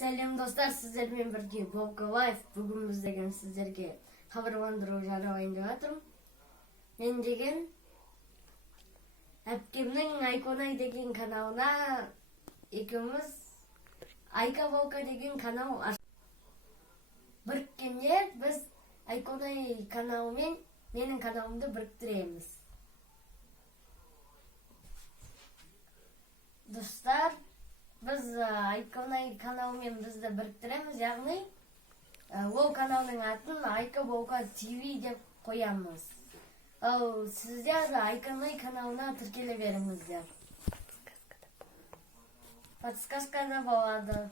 Сәлем достар, сіздермен бірге Вовка Лайф. Бүгін біз деген сіздерге хабарландыру жариялайын деп жатырмын. Мен деген әпкемнің Айконай деген каналына екеуміз Айка Вовка деген канал біріккенде біз Айконай каналымен менің каналымды біріктіреміз. Достар, біз Айконай каналымен бізді біріктіреміз, яғни ол каналның атын Айка Вовка ТВ деп қоямыз. Ал сіздер Айконай каналына тіркеле беріңіздер. Подсказкада болады.